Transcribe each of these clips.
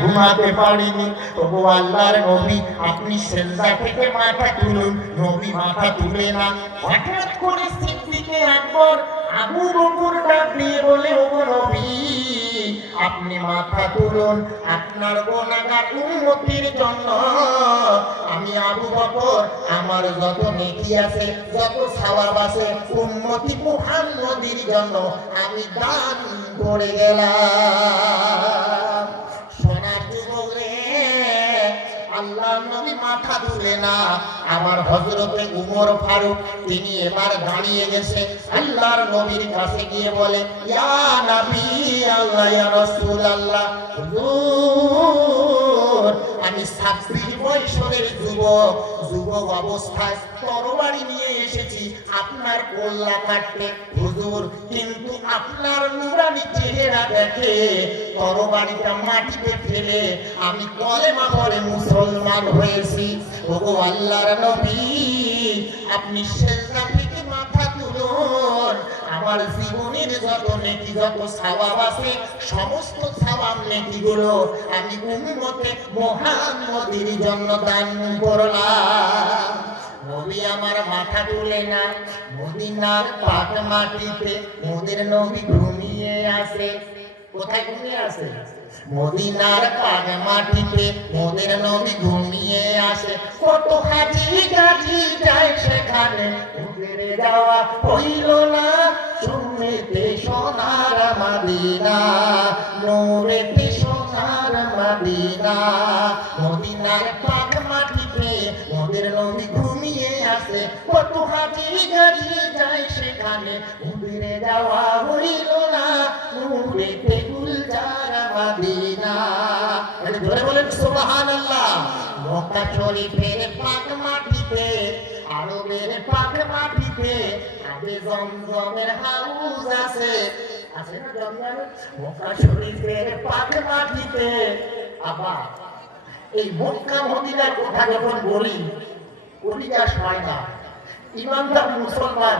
ঘুমাতে পারিনি, তবু আল্লাহর নবী আপনি সেজদা থেকে মাথা তুলুন। নবী মাথা তুলে না। হঠাৎ করে সিদ্দিকে আকবর আবু বকর ডাক দিয়ে বলে, ওগো নবী আপনি মাথা তুলুন আপনার গুনাহগার উম্মতের জন্য। আমি আবু বকর আমার যত নেকি আছে, যত সওয়াব আছে, উম্মতি মুহাম্মদীর জন্য আমি দান করে গেলাম। সোনার যুবক রে, আল্লাহর নবী মাথা তুলে না। আমার হযরতে উমর ফারুক তিনি এবার দাঁড়িয়ে গেছে, আল্লাহর নবীর কাছে গিয়ে বলে, ইয়া নবী আল্লাহ, ইয়া রাসূলুল্লাহ, হুজুর আমি 26 বছরের যুবক অবস্থায় তরবারি নিয়ে এসেছি আপনার কল্লা কাটতে হুজুর, কিন্তু আপনার নূরানি চেহারা দেখে তরবারিটা মাটিতে ফেলে আমি কলেমা পড়ে মুসলমান হয়েছি। ওগো আল্লাহর নবী আপনি সেজদা থেকে মাথা তুলুন। আমার জীবনের যত নেকি, যত সওয়াব আছে, সমস্ত সওয়াব নেকিগুলো আমি উম্মতে মুহাম্মদীর জন্য দান করলাম। নবী আমার মাথা তুলে না। মদিনার পাক মাটিতে মোদের নবী ঘুমিয়ে আসে। কোথায় ঘুমিয়ে আসে? মদিনার পাক মাটিতে মোদের নবী ঘুমিয়ে আসে। কত হাজি গাজি যায় সেখানে, ওদের যাওয়া হইল না। শুনেতে সোনার মদিনা, নূরেতে সোনার মদিনা। মদিনার পাক মাটিতে মোদের নবী ঘুমিয়ে আসে। কত হাজি গাজি যায় সেখানে, ওদের যাওয়া হইল না। নূরেতে গুলজার মদিনা। ধরে বলেন সুবহানাল্লাহ। মক্কা শরীফের পাক মাটিতে, আরবের পাক মাটিতে আবে জমজমের হাউস আছে। আছে না জমজম? মক্কা শরীফের পাক মাটিতে। আবার এই মক্কা মদিনার কথা যখন বলি, পরিকাশ হয় না, ইমানদার মুসলমান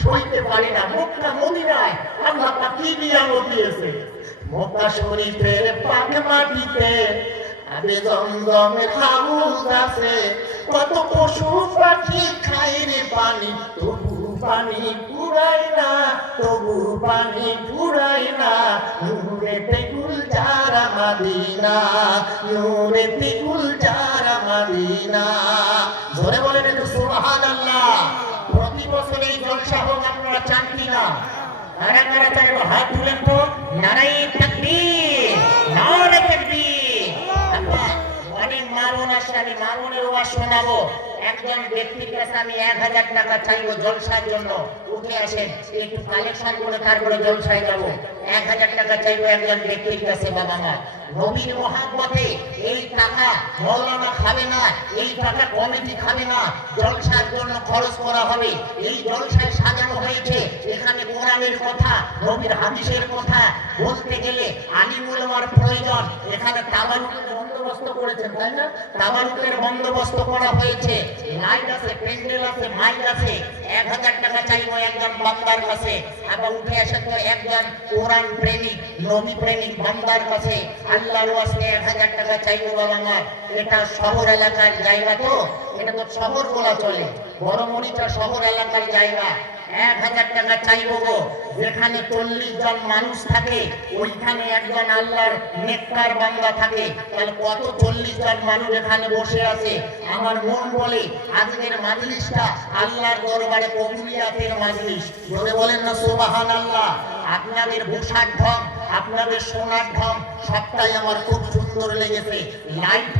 সইতে পারে না। মক্কা মদিনায় আল্লাহ পাক কি নিয়ামত দিয়েছে। মক্কা শরীফের পাক মাটিতে আবে জমজমের হাউস আছে। কত পশু পাখি খায় রে পানি, তবু পানি ফুরায় না, তবু পানি ফুরায় না। নূরেতে গুলজার মদিনা, নূরেতে গুলজার মদিনা। জোরে বলেন একটু সুবহানাল্লাহ। প্রতি বছর এই জলসা হোক, আপনারা চান কিনা? কারা কারা চাইবো হাত তুলেন তো। নারায়ে তাকবীর, নারায়ে তাকবীর। অনেক মারুন আসে, আমি মারুনের ওয়াজ শোনাবো। একজন ব্যক্তির কাছে আমি 1000 টাকা চাইবো জলসার জন্য। উঠে আসেন, একটু কালেকশন করে তারপরে জলসায় যাবো। 1000 টাকা চাইবো একজন ব্যক্তির কাছে। বাবা মা, নবীর মহব্বতে এই টাকা মাওলানা খাবে না, এই টাকা কমিটি খাবে না, জলসার জন্য খরচ করা হবে। এই জলসায় সাজানো হয়েছে, এখানে কোরআনের কথা, নবীর হাদিসের কথা বলতে গেলে আলিমুল উলামার প্রয়োজন। এখানে তাবারুকের বন্দোবস্ত করেছেন, তাই না? তাবারুকের বন্দোবস্ত করা হয়েছে, লাইট আছে, প্যান্ডেল আছে, মাইক আছে। 1000 টাকা চাইবো একজন বান্দার কাছে। আবার উঠে আসে তো একজন কোরআন প্রেমিক, নবী প্রেমিক বান্দার কাছে। আল্লাহর ওয়াস্তে 1000 টাকা চাইবো। বাবা আমার, এটা শহর এলাকার জায়গা, তো এটা তো শহর বলা চলে, বড়মণিটা শহর এলাকার জায়গা। 1000 টাকা চাইবো গো। যেখানে 40 জন মানুষ থাকে, ওইখানে একজন আল্লাহর নেককার বান্দা থাকে। তাহলে কত 40 জন মানুষ এখানে বসে আছে। আমার মন বলে আজকের মাজলিসটা আল্লাহর দরবারে কবুলিয়াতের মাজলিস। জোরে বলেন না সুবহানাল্লাহ। আপনাদের বসার ঢং, আপনাদের শোনার ঢং সবটাই আমার খুব সুন্দর লেগেছে। লাইট